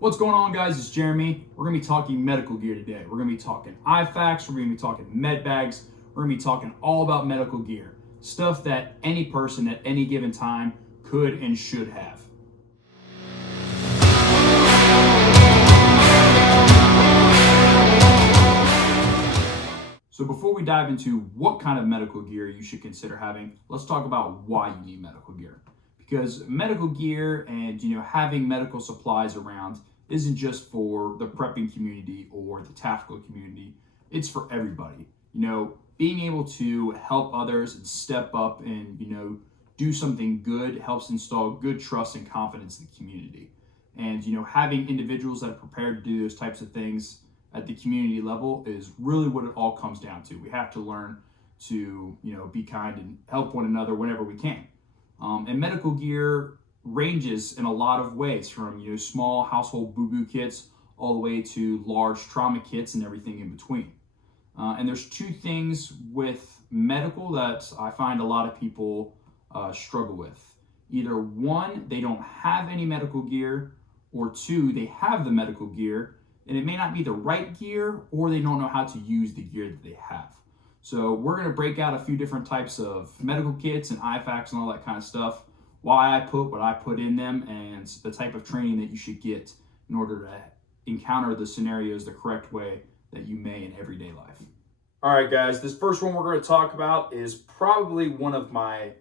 What's going on, guys? It's Jeremy. We're going to be talking medical gear today. We're going to be talking IFAKs, we're going to be talking med bags, we're going to be talking all about medical gear. Stuff that any person at any given time could and should have. So before we dive into what kind of medical gear you should consider having, let's talk about why you need medical gear. Because medical gear and having medical supplies around isn't just for the prepping community or the tactical community. It's for everybody. Being able to help others and step up and do something good helps install good trust and confidence in the community. And having individuals that are prepared to do those types of things at the community level is really what it all comes down to. We have to learn to be kind and help one another whenever we can. And medical gear ranges in a lot of ways, from small household boo-boo kits all the way to large trauma kits and everything in between. And there's two things with medical that I find a lot of people struggle with. Either one, they don't have any medical gear, or two, they have the medical gear and it may not be the right gear, or they don't know how to use the gear that they have. So we're going to break out a few different types of medical kits and IFAKs and all that kind of stuff, why I put what I put in them, and the type of training that you should get in order to encounter the scenarios the correct way that you may in everyday life. All right, guys, this first one we're going to talk about is probably one of my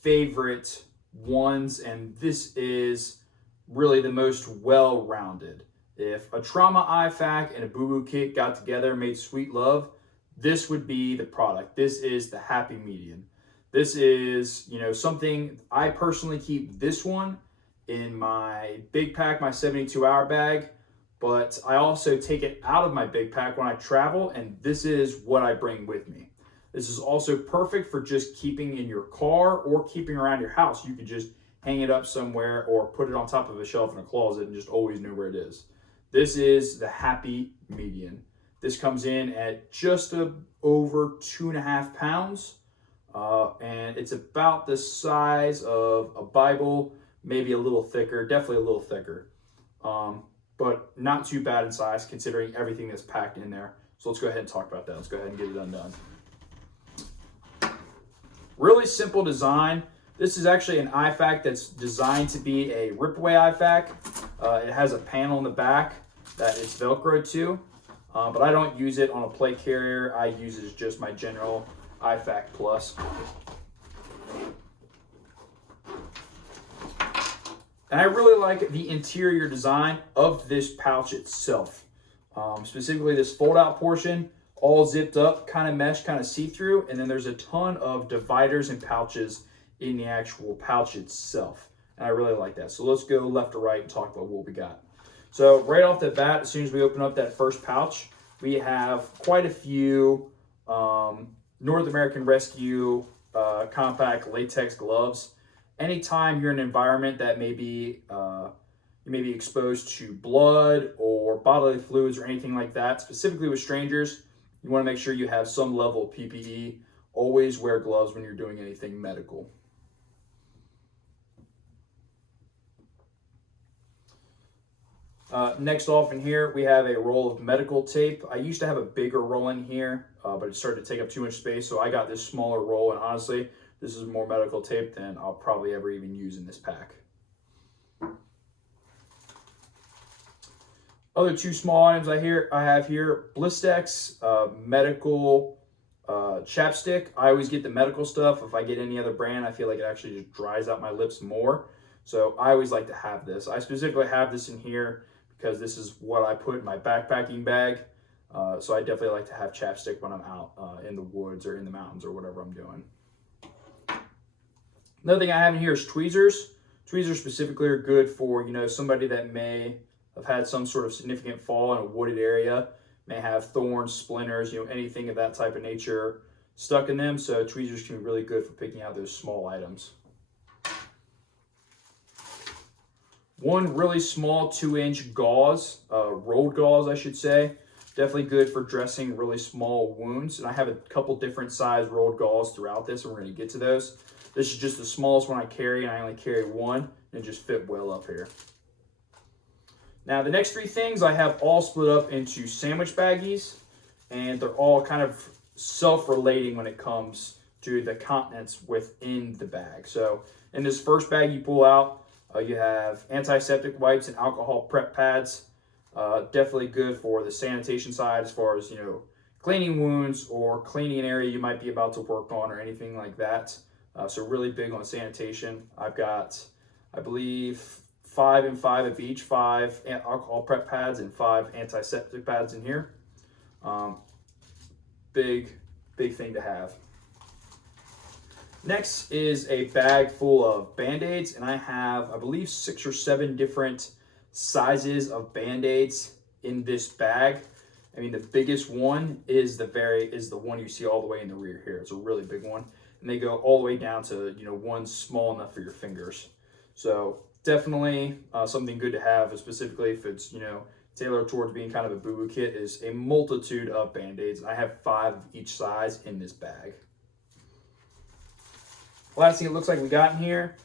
favorite ones, and this is really the most well-rounded. If a trauma IFAK and a boo-boo kit got together and made sweet love, this would be the product. This is the happy medium. This is, something I personally keep this one in my big pack, my 72-hour bag, but I also take it out of my big pack when I travel, and this is what I bring with me. This is also perfect for just keeping in your car or keeping around your house. You could just hang it up somewhere or put it on top of a shelf in a closet and just always know where it is. This is the happy median. This comes in at just over 2.5 pounds, and it's about the size of a Bible, maybe a little thicker, definitely a little thicker, but not too bad in size considering everything that's packed in there. So let's go ahead and talk about that. Let's go ahead and get it undone. Really simple design. This is actually an IFAK that's designed to be a rip-away IFAK. It has a panel in the back that it's Velcro to, but I don't use it on a plate carrier. I use it as just my general IFAK Plus. And I really like the interior design of this pouch itself. Specifically this fold-out portion, all zipped up, kind of mesh, kind of see-through, and then there's a ton of dividers and pouches in the actual pouch itself. And I really like that. So let's go left to right and talk about what we got. So right off the bat, as soon as we open up that first pouch, we have quite a few North American Rescue compact latex gloves. Anytime you're in an environment that you may be exposed to blood or bodily fluids or anything like that, specifically with strangers, you want to make sure you have some level of PPE. Always wear gloves when you're doing anything medical. Next off in here, we have a roll of medical tape. I used to have a bigger roll in here, but it started to take up too much space, so I got this smaller roll, and honestly, this is more medical tape than I'll probably ever even use in this pack. Other two small items I have here, Blistex medical chapstick. I always get the medical stuff. If I get any other brand, I feel like it actually just dries out my lips more. So I always like to have this. I specifically have this in here because this is what I put in my backpacking bag. So I definitely like to have chapstick when I'm out in the woods or in the mountains or whatever I'm doing. Another thing I have in here is tweezers. Tweezers specifically are good for, somebody that may have had some sort of significant fall in a wooded area, may have thorns, splinters, anything of that type of nature stuck in them. So tweezers can be really good for picking out those small items. One really small 2-inch gauze, rolled gauze, I should say. Definitely good for dressing really small wounds. And I have a couple different size rolled gauze throughout this, and we're going to get to those. This is just the smallest one I carry, and I only carry one, and it just fit well up here. Now the next three things I have all split up into sandwich baggies, and they're all kind of self-relating when it comes to the continents within the bag. So in this first bag you pull out, you have antiseptic wipes and alcohol prep pads. Definitely good for the sanitation side as far as, cleaning wounds or cleaning an area you might be about to work on or anything like that. So really big on sanitation. I've got, I believe, 5 and 5 of each, 5 alcohol prep pads and 5 antiseptic pads in here. Big thing to have. Next is a bag full of Band-Aids, and I have, I believe, 6 or 7 different sizes of Band-Aids in this bag. I mean, the biggest one is the one you see all the way in the rear here. It's a really big one, and they go all the way down to, one small enough for your fingers. So definitely something good to have, specifically if it's, tailored towards being kind of a boo-boo kit, is a multitude of Band-Aids. I have 5 of each size in this bag. Last thing it looks like we got in here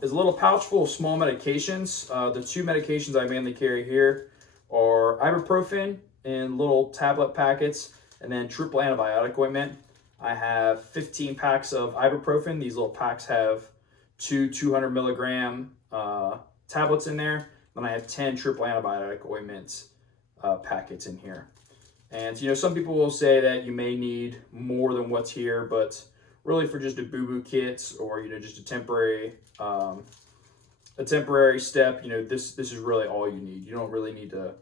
is a little pouch full of small medications. The 2 medications I mainly carry here are ibuprofen in little tablet packets, and then triple antibiotic ointment. I have 15 packs of ibuprofen. These little packs have 2 200 milligram tablets in there. Then I have 10 triple antibiotic ointments packets in here. And some people will say that you may need more than what's here, but really for just a boo-boo kit or just a temporary step, this is really all you need. You don't really need to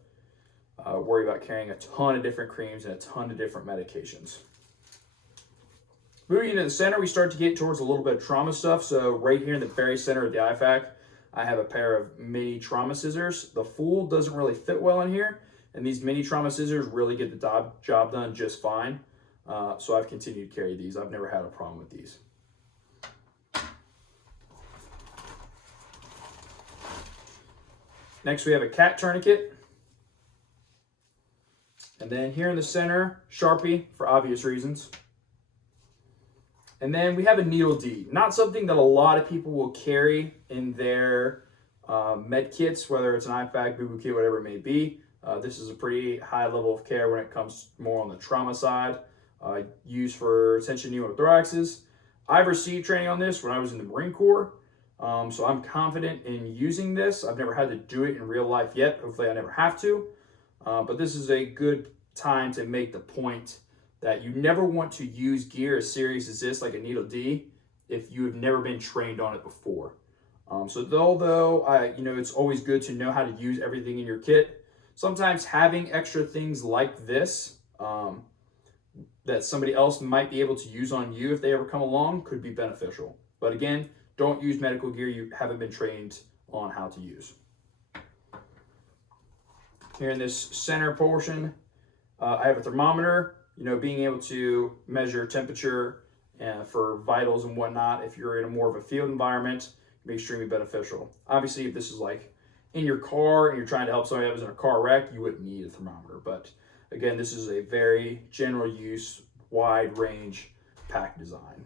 worry about carrying a ton of different creams and a ton of different medications. Moving into the center, we start to get towards a little bit of trauma stuff. So right here in the very center of the IFAK, I have a pair of mini trauma scissors. The full doesn't really fit well in here, and these mini trauma scissors really get the job done just fine. So I've continued to carry these. I've never had a problem with these. Next, we have a cat tourniquet. And then here in the center, Sharpie for obvious reasons. And then we have a needle D. Not something that a lot of people will carry in their med kits, whether it's an IFAK, boo-boo kit, whatever it may be. This is a pretty high level of care when it comes more on the trauma side. Used for tension pneumothoraxes. I've received training on this when I was in the Marine Corps, so I'm confident in using this. I've never had to do it in real life yet. Hopefully I never have to, but this is a good time to make the point that you never want to use gear as serious as this, like a needle D, if you have never been trained on it before. So although it's always good to know how to use everything in your kit, sometimes having extra things like this that somebody else might be able to use on you if they ever come along could be beneficial. But again, don't use medical gear you haven't been trained on how to use. Here in this center portion, I have a thermometer. Being able to measure temperature for vitals and whatnot, if you're in a more of a field environment, can be extremely beneficial. Obviously, if this is like in your car and you're trying to help somebody that was in a car wreck, you wouldn't need a thermometer. But again, this is a very general use, wide range pack design.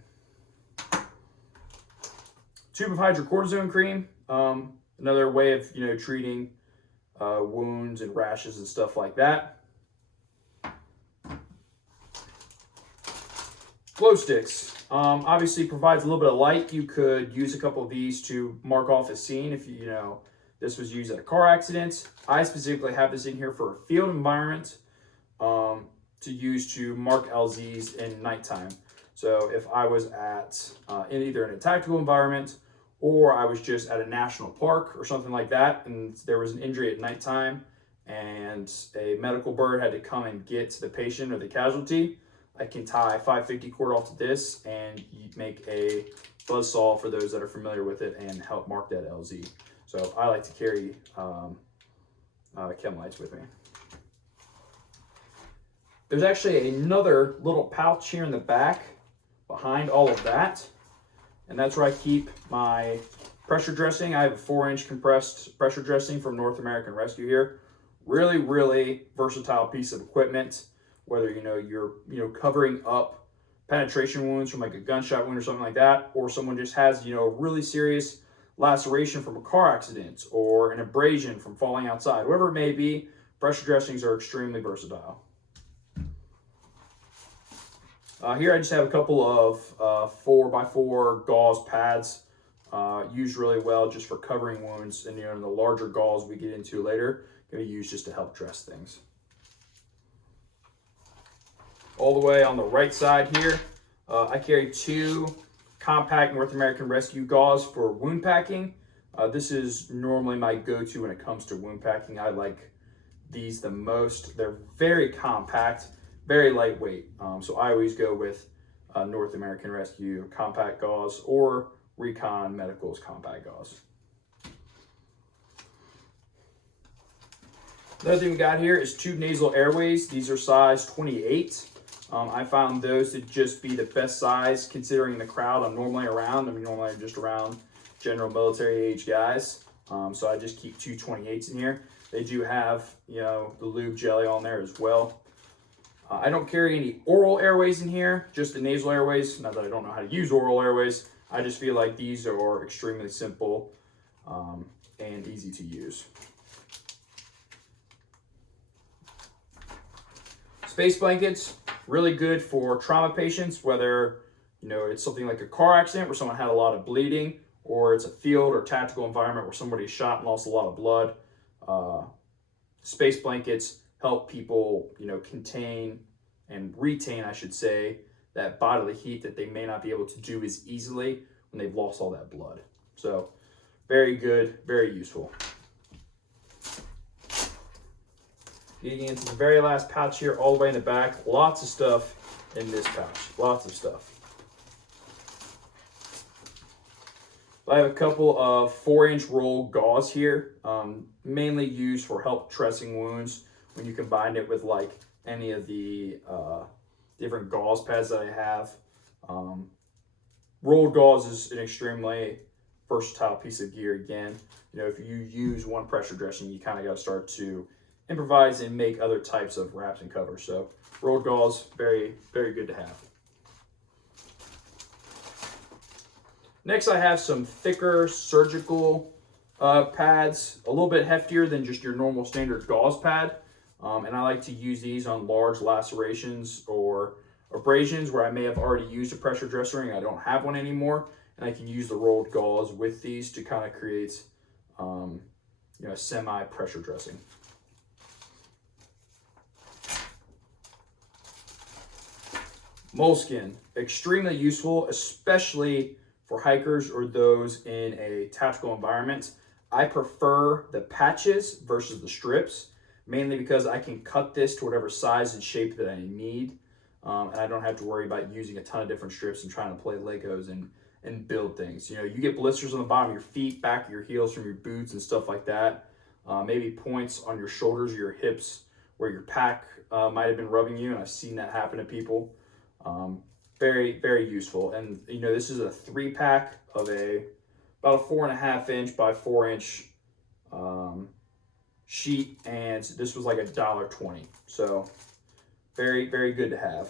Tube of hydrocortisone cream, another way of treating wounds and rashes and stuff like that. Glow sticks, obviously provides a little bit of light. You could use a couple of these to mark off a scene if this was used at a car accident. I specifically have this in here for a field environment to use to mark LZs in nighttime. So if I was at either in a tactical environment or I was just at a national park or something like that, and there was an injury at nighttime and a medical bird had to come and get the patient or the casualty, I can tie 550 cord off to this and make a buzzsaw for those that are familiar with it and help mark that LZ. So I like to carry chem lights with me. There's actually another little pouch here in the back behind all of that, and that's where I keep my pressure dressing. I have a 4-inch compressed pressure dressing from North American Rescue here. Really, really versatile piece of equipment, whether you're covering up penetration wounds from like a gunshot wound or something like that, or someone just has a really serious laceration from a car accident or an abrasion from falling outside. Whatever it may be, pressure dressings are extremely versatile. Here I just have a couple of 4x4 gauze pads used really well just for covering wounds, and the larger gauze we get into later can be used just to help dress things. All the way on the right side here, I carry 2 compact North American Rescue gauze for wound packing. This is normally my go-to when it comes to wound packing. I like these the most. They're very compact, very lightweight. So I always go with North American Rescue compact gauze or Recon Medical's compact gauze. Another thing we got here is 2 nasal airways. These are size 28. I found those to just be the best size considering the crowd I'm normally around. Normally I'm just around general military age guys. So I just keep 2 28s in here. They do have, the lube jelly on there as well. I don't carry any oral airways in here, just the nasal airways. Not that I don't know how to use oral airways. I just feel like these are extremely simple and easy to use. Space blankets, really good for trauma patients, whether it's something like a car accident where someone had a lot of bleeding, or it's a field or tactical environment where somebody shot and lost a lot of blood. Space blankets help people, contain and retain, I should say, that bodily heat that they may not be able to do as easily when they've lost all that blood. So very good, very useful. Getting into the very last pouch here, all the way in the back, lots of stuff in this pouch, lots of stuff. I have a couple of 4-inch roll gauze here, mainly used for help dressing wounds when you combine it with like any of the different gauze pads that I have. Rolled gauze is an extremely versatile piece of gear. Again, if you use one pressure dressing, you kind of got to start to improvise and make other types of wraps and covers. So rolled gauze, very, very good to have. Next, I have some thicker surgical pads, a little bit heftier than just your normal standard gauze pad. And I like to use these on large lacerations or abrasions where I may have already used a pressure dressing ring. I don't have one anymore. And I can use the rolled gauze with these to kind of create a semi-pressure dressing. Moleskin, extremely useful, especially for hikers or those in a tactical environment. I prefer the patches versus the strips, mainly because I can cut this to whatever size and shape that I need. And I don't have to worry about using a ton of different strips and trying to play Legos and build things. You get blisters on the bottom of your feet, back of your heels from your boots and stuff like that. Maybe points on your shoulders or your hips where your pack might have been rubbing you, and I've seen that happen to people. Very, very useful. And this is a 3-pack of about a 4.5-inch by 4-inch sheet, and this was like $1.20. So very, very good to have.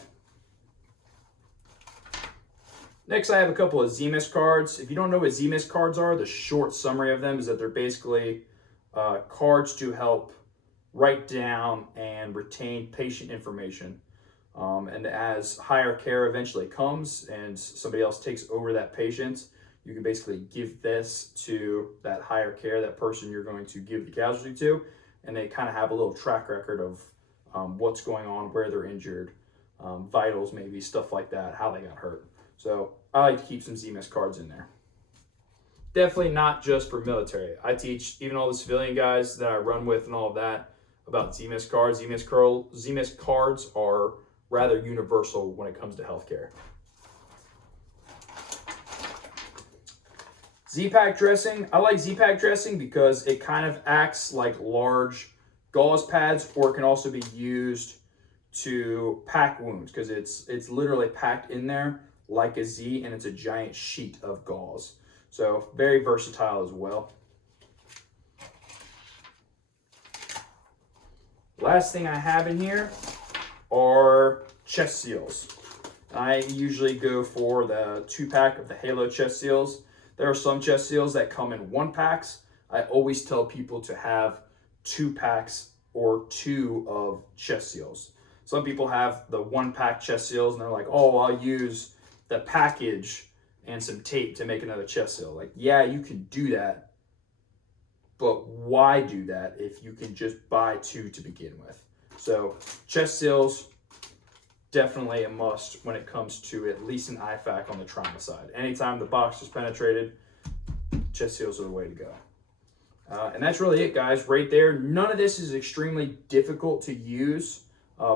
Next, I have a couple of ZMIS cards. If you don't know what ZMIS cards are, the short summary of them is that they're basically cards to help write down and retain patient information. And as higher care eventually comes and somebody else takes over that patient, you can basically give this to that higher care, that person you're going to give the casualty to, and they kind of have a little track record of what's going on, where they're injured, vitals maybe, stuff like that, how they got hurt. So I like to keep some ZMIS cards in there. Definitely not just for military. I teach even all the civilian guys that I run with and all of that about ZMIS cards. ZMIS cards are rather universal when it comes to healthcare. Z-Pack dressing. I like Z-Pack dressing because it kind of acts like large gauze pads, or it can also be used to pack wounds because it's literally packed in there like a Z, and it's a giant sheet of gauze. So very versatile as well. Last thing I have in here are chest seals. I usually go for the 2-pack of the Halo chest seals. There are some chest seals that come in 1-packs. I always tell people to have 2-packs or 2 of chest seals. Some people have the 1-pack chest seals and they're like, oh, I'll use the package and some tape to make another chest seal. Like, yeah, you can do that, but why do that if you can just buy 2 to begin with? So chest seals, definitely a must when it comes to at least an IFAK on the trauma side. Anytime the box is penetrated, chest seals are the way to go. And that's really it, guys, right there. None of this is extremely difficult to use,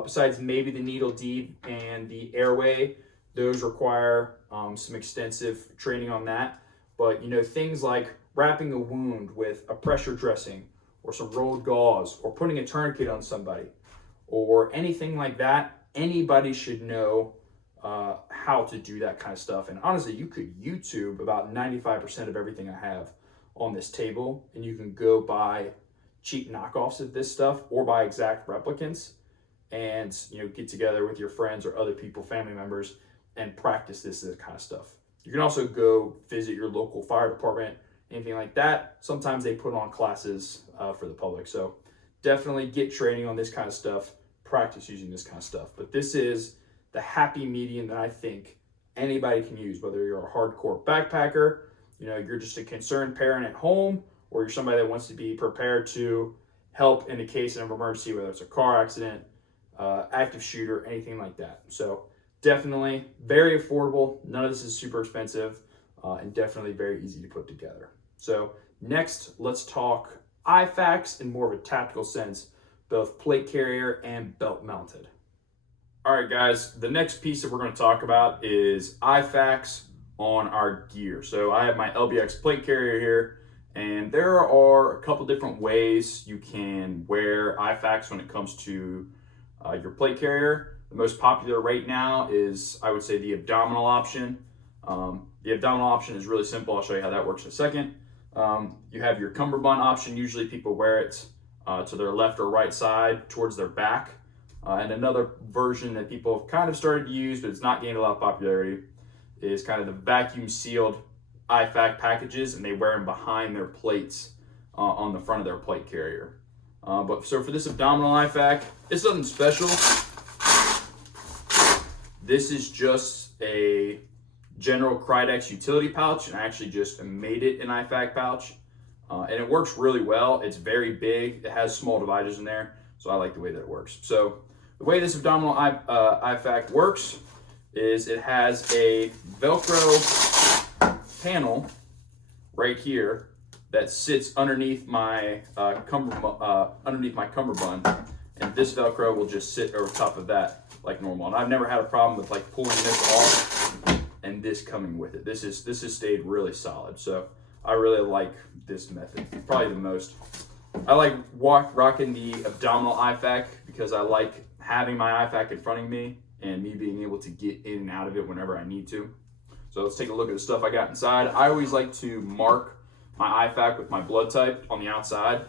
besides maybe the needle deep and the airway. Those require some extensive training on that. But, you know, things like wrapping a wound with a pressure dressing or some rolled gauze or putting a tourniquet on somebody or anything like that, anybody should know how to do that kind of stuff. And honestly, you could YouTube about 95% of everything I have on this table, and you can go buy cheap knockoffs of this stuff or buy exact replicants and, you know, get together with your friends or other people, family members, and practice this kind of stuff. You can also go visit your local fire department, anything like that. Sometimes they put on classes for the public. So definitely get training on this kind of stuff, practice using this kind of stuff. But this is the happy medium that I think anybody can use, whether you're a hardcore backpacker, you know, you're just a concerned parent at home, or you're somebody that wants to be prepared to help in the case of an emergency, whether it's a car accident, active shooter, anything like that. So definitely very affordable. None of this is super expensive, and definitely very easy to put together. So next, let's talk IFAKs in more of a tactical sense, both plate carrier and belt mounted. All right, guys, the next piece that we're going to talk about is IFAKs on our gear. So I have my LBX plate carrier here, and there are a couple different ways you can wear IFAKs when it comes to your plate carrier. The most popular right now is, I would say, the abdominal option. The abdominal option is really simple. I'll show you how that works in a second. You have your cummerbund option. Usually people wear it to their left or right side towards their back. And another version that people have kind of started to use, but it's not gained a lot of popularity, is kind of the vacuum sealed IFAK packages, and they wear them behind their plates on the front of their plate carrier. So for this abdominal IFAK, it's nothing special. This is just a general Krydex utility pouch, and I actually just made it an IFAK pouch. And it works really well. It's very big. It has small dividers in there, so I like the way that it works. So the way this abdominal IFAK works is it has a Velcro panel right here that sits underneath my cummerbund, and this Velcro will just sit over top of that like normal. And I've never had a problem with like pulling this off and this coming with it. This has stayed really solid. So I really like this method, probably the most. I like rocking the abdominal IFAK because I like having my IFAK in front of me and me being able to get in and out of it whenever I need to. So let's take a look at the stuff I got inside. I always like to mark my IFAK with my blood type on the outside,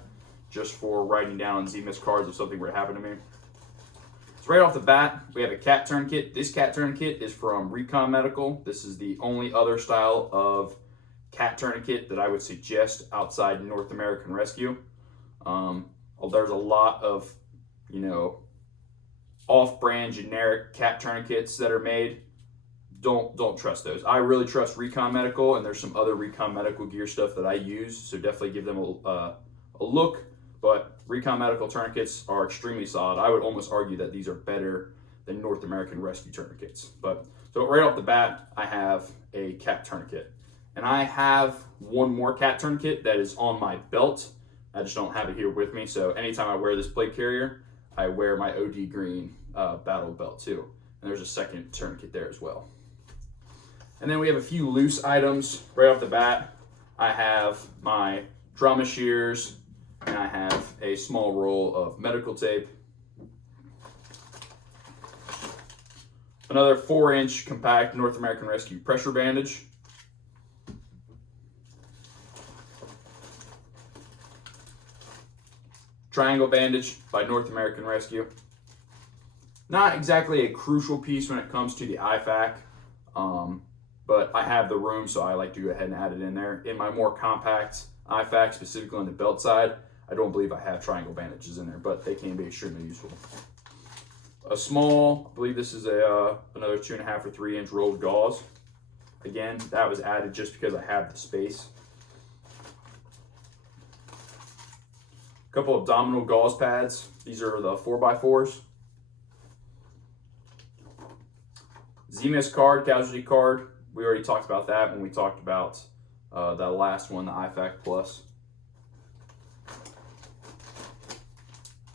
just for writing down on ZMIS cards if something were to happen to me. So right off the bat, we have a CAT tourniquet. This CAT tourniquet is from Recon Medical. This is the only other style of CAT tourniquet that I would suggest outside North American Rescue. There's a lot of, you know, off-brand generic CAT tourniquets that are made. Don't trust those. I really trust Recon Medical, and there's some other Recon Medical gear stuff that I use, so definitely give them a look. But Recon Medical tourniquets are extremely solid. I would almost argue that these are better than North American Rescue tourniquets. But so right off the bat, I have a CAT tourniquet, and I have one more CAT tourniquet that is on my belt. I just don't have it here with me. So anytime I wear this plate carrier, I wear my OD Green battle belt too. And there's a second tourniquet there as well. And then we have a few loose items right off the bat. I have my trauma shears, and I have a small roll of medical tape. Another 4-inch compact North American Rescue pressure bandage. Triangle bandage by North American Rescue. Not exactly a crucial piece when it comes to the IFAK. but I have the room, so I like to go ahead and add it in there. In my more compact IFAK, specifically on the belt side, I don't believe I have triangle bandages in there, but they can be extremely useful. A small, I believe this is another 2.5 or 3 inch rolled gauze. Again, that was added just because I have the space. A couple of abdominal gauze pads. These are the 4x4s. ZMIS card, casualty card. We already talked about that when we talked about the last one, the IFAK Plus.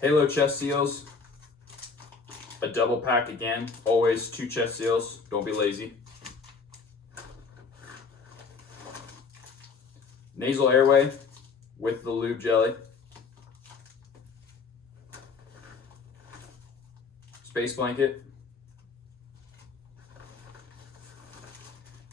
Halo chest seals. A double pack again, always 2 chest seals, don't be lazy. Nasal airway with the lube jelly. Space blanket.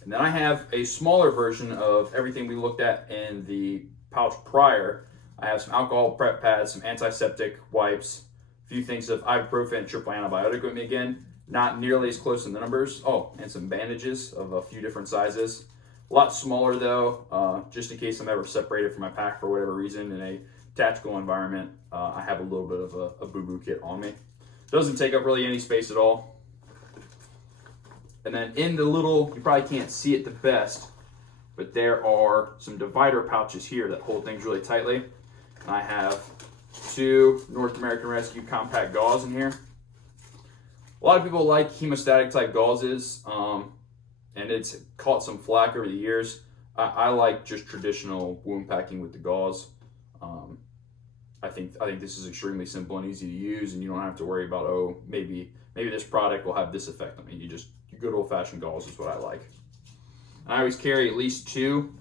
And then I have a smaller version of everything we looked at in the pouch prior. I have some alcohol prep pads, some antiseptic wipes, a few things of ibuprofen, triple antibiotic with me again. Not nearly as close in the numbers. Oh, and some bandages of a few different sizes. A lot smaller though, just in case I'm ever separated from my pack for whatever reason in a tactical environment. I have a little bit of a boo-boo kit on me. Doesn't take up really any space at all. And then in the little, you probably can't see it the best, but there are some divider pouches here that hold things really tightly. And I have 2 North American Rescue compact gauze in here. A lot of people like hemostatic type gauzes, and it's caught some flack over the years. I like just traditional wound packing with the gauze. I think this is extremely simple and easy to use, and you don't have to worry about, oh, maybe this product will have this effect on me. You good old-fashioned gauze is what I like. And I always carry at least 2.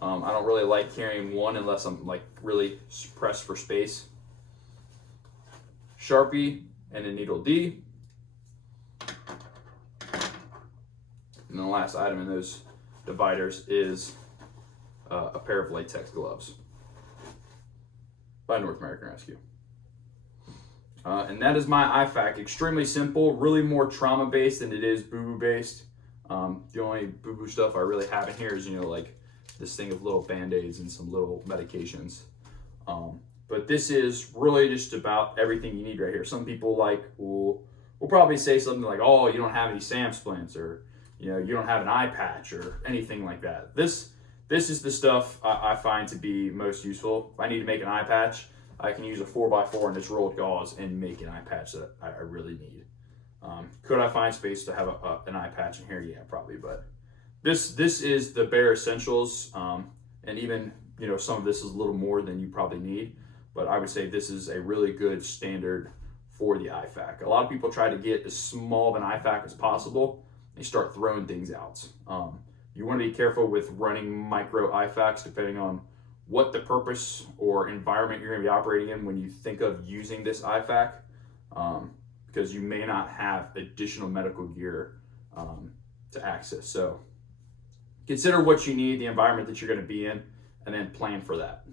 I don't really like carrying 1 unless I'm like really pressed for space. Sharpie and a needle D. And the last item in those dividers is a pair of latex gloves by North American Rescue. And that is my IFAK. Extremely simple, really more trauma based than it is boo-boo based. The only boo-boo stuff I really have in here is, like this thing of little band-aids and some little medications. But this is really just about everything you need right here. Some people will probably say something like, oh, you don't have any SAM splints, or you don't have an eye patch or anything like that. This is the stuff I find to be most useful. If I need to make an eye patch, I can use a 4x4 and this rolled gauze and make an eye patch that I really need. Could I find space to have an eye patch in here? Yeah, probably. But this is the bare essentials, and even some of this is a little more than you probably need. But I would say this is a really good standard for the IFAK. A lot of people try to get as small of an IFAK as possible. They start throwing things out. You want to be careful with running micro IFAKs depending on what the purpose or environment you're going to be operating in when you think of using this IFAK, because you may not have additional medical gear to access. So consider what you need, the environment that you're going to be in, and then plan for that.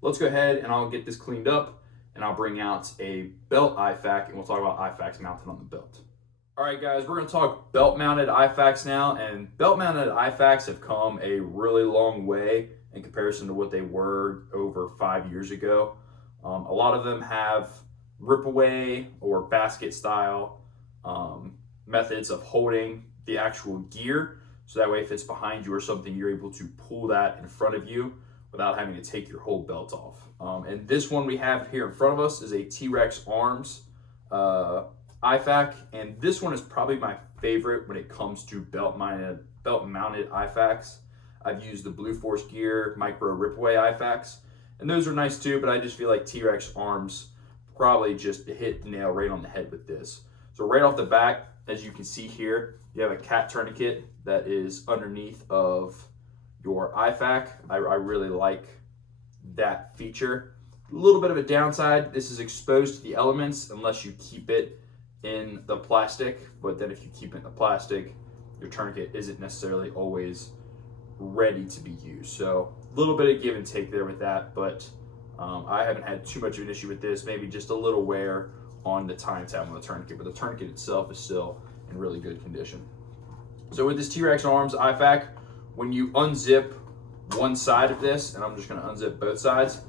Let's go ahead and I'll get this cleaned up, and I'll bring out a belt IFAK, and we'll talk about IFAKs mounted on the belt. All right, guys, we're going to talk belt-mounted IFAKs now, and belt-mounted IFAKs have come a really long way in comparison to what they were over 5 years ago. A lot of them have rip-away or basket-style methods of holding the actual gear, so that way if it's behind you or something, you're able to pull that in front of you without having to take your whole belt off. And this one we have here in front of us is a T-Rex Arms IFAK, and this one is probably my favorite when it comes to belt-mounted IFAKs. I've used the Blue Force Gear Micro Ripaway IFAKs, and those are nice too, but I just feel like T-Rex Arms probably just hit the nail right on the head with this. So right off the bat, as you can see here, you have a cat tourniquet that is underneath of your IFAK. I really like that feature. A little bit of a downside, this is exposed to the elements unless you keep it in the plastic, but then if you keep it in the plastic, your tourniquet isn't necessarily always ready to be used. So a little bit of give and take there with that, but I haven't had too much of an issue with this, maybe just a little wear on the time tab on the tourniquet, but the tourniquet itself is still in really good condition. So with this T-Rex Arms IFAK, when you unzip one side of this, and I'm just gonna unzip both sides,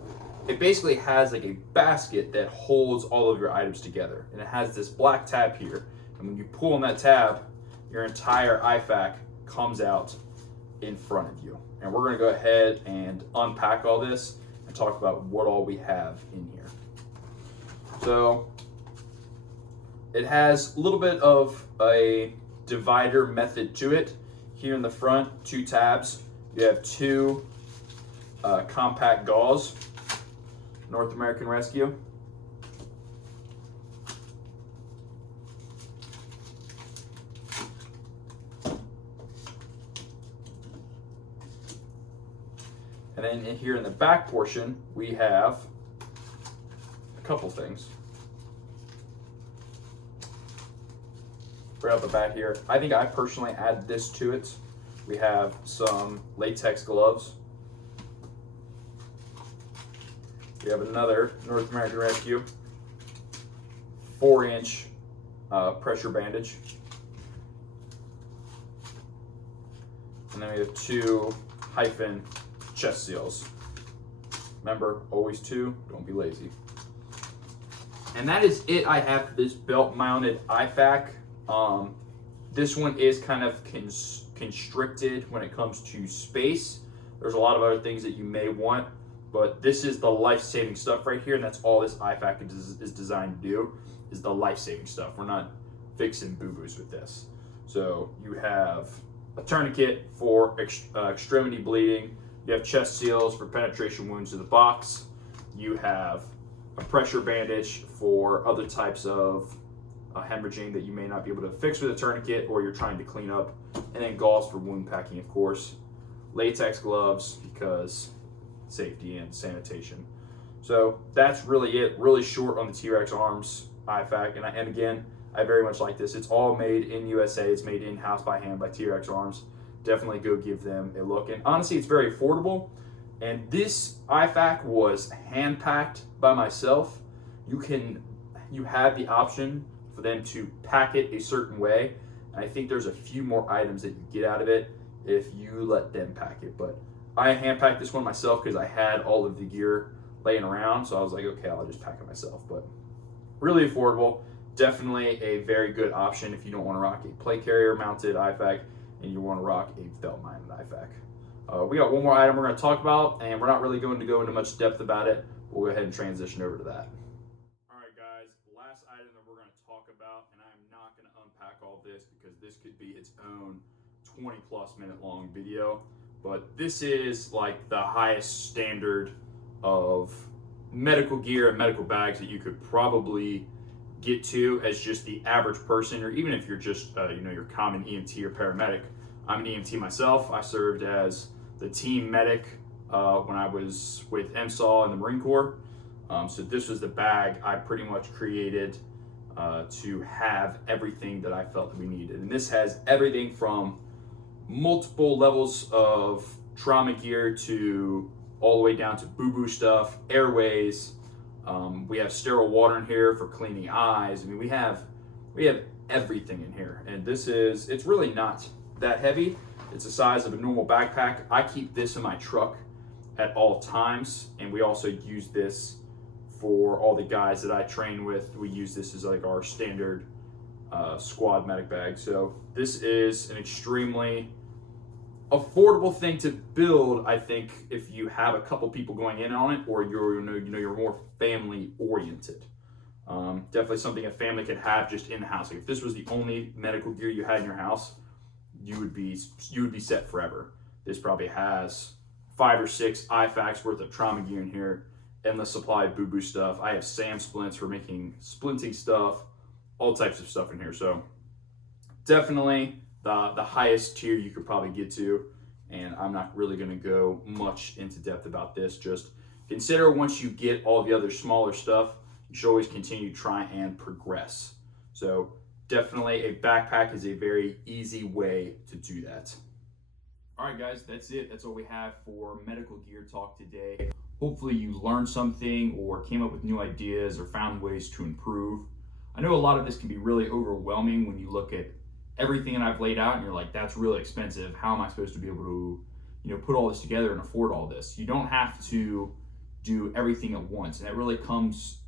it basically has like a basket that holds all of your items together. And it has this black tab here. And when you pull on that tab, your entire IFAK comes out in front of you. And we're gonna go ahead and unpack all this and talk about what all we have in here. So it has a little bit of a divider method to it. Here in the front, 2 tabs. You have 2 compact gauze, North American Rescue. And then in here in the back portion, we have a couple things. Right out the back here, I think I personally add this to it. We have some latex gloves. We have another North American Rescue 4-inch pressure bandage. And then we have 2 hyphen chest seals. Remember, always 2, don't be lazy. And that is it I have for this belt mounted IFAK. This one is kind of constricted when it comes to space. There's a lot of other things that you may want, but this is the life-saving stuff right here, and that's all this IFAK is designed to do, is the life-saving stuff. We're not fixing boo-boos with this. So you have a tourniquet for extremity bleeding. You have chest seals for penetration wounds to the box. You have a pressure bandage for other types of hemorrhaging that you may not be able to fix with a tourniquet or you're trying to clean up, and then gauze for wound packing, of course. Latex gloves because safety and sanitation. So that's really it. Really short on the T-Rex Arms IFAK, and again, I very much like this. It's all made in USA. It's made in-house by hand by T-Rex Arms. Definitely go give them a look. And honestly, it's very affordable. And this IFAK was hand-packed by myself. You have the option for them to pack it a certain way. And I think there's a few more items that you get out of it if you let them pack it. But I hand-packed this one myself because I had all of the gear laying around. So I was like, okay, I'll just pack it myself. But really affordable. Definitely a very good option if you don't want to rock a plate carrier mounted IFAK and you want to rock a belt mounted IFAK. We got one more item we're going to talk about, and we're not really going to go into much depth about it. We'll go ahead and transition over to that. All right, guys, last item that we're going to talk about, and I'm not going to unpack all this because this could be its own 20+ minute long video, but this is like the highest standard of medical gear and medical bags that you could probably get to as just the average person, or even if you're just your common EMT or paramedic. I'm an EMT myself. I served as the team medic when I was with MSAL in the Marine Corps. So this was the bag I pretty much created to have everything that I felt that we needed. And this has everything from multiple levels of trauma gear to all the way down to boo-boo stuff, airways. We have sterile water in here for cleaning eyes. I mean, we have everything in here. And it's really not that heavy. It's the size of a normal backpack. I keep this in my truck at all times. And we also use this for all the guys that I train with. We use this as like our standard squad medic bag. So this is an extremely affordable thing to build, I think, if you have a couple people going in on it, or you're more family oriented. Definitely something a family could have just in the house. Like if this was the only medical gear you had in your house, you would be set forever. This probably has 5 or 6 IFAKs worth of trauma gear in here, endless supply of boo-boo stuff. I have SAM splints for making splinting stuff, all types of stuff in here. So definitely the highest tier you could probably get to, and I'm not really going to go much into depth about this. Just consider once you get all the other smaller stuff, you should always continue to try and progress. So definitely a backpack is a very easy way to do that. All right, guys, that's it. That's all we have for medical gear talk today. Hopefully you learned something or came up with new ideas or found ways to improve. I know a lot of this can be really overwhelming when you look at everything that I've laid out and you're like, that's really expensive. How am I supposed to be able to, put all this together and afford all this? You don't have to do everything at once. And it really comes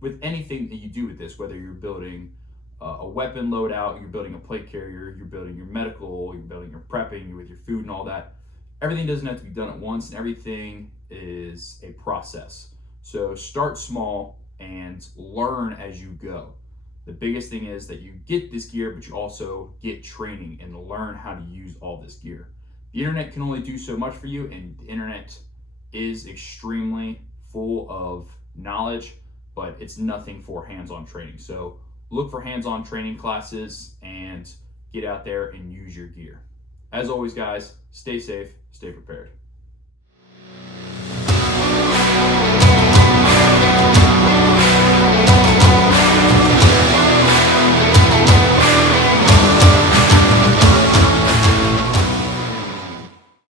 with anything that you do with this, whether you're building a weapon loadout, you're building a plate carrier, you're building your medical, you're building your prepping with your food and all that. Everything doesn't have to be done at once, and everything is a process. So start small and learn as you go. The biggest thing is that you get this gear, but you also get training and learn how to use all this gear. The internet can only do so much for you, and the internet is extremely full of knowledge, but it's nothing for hands-on training. So look for hands-on training classes and get out there and use your gear. As always, guys, stay safe, stay prepared.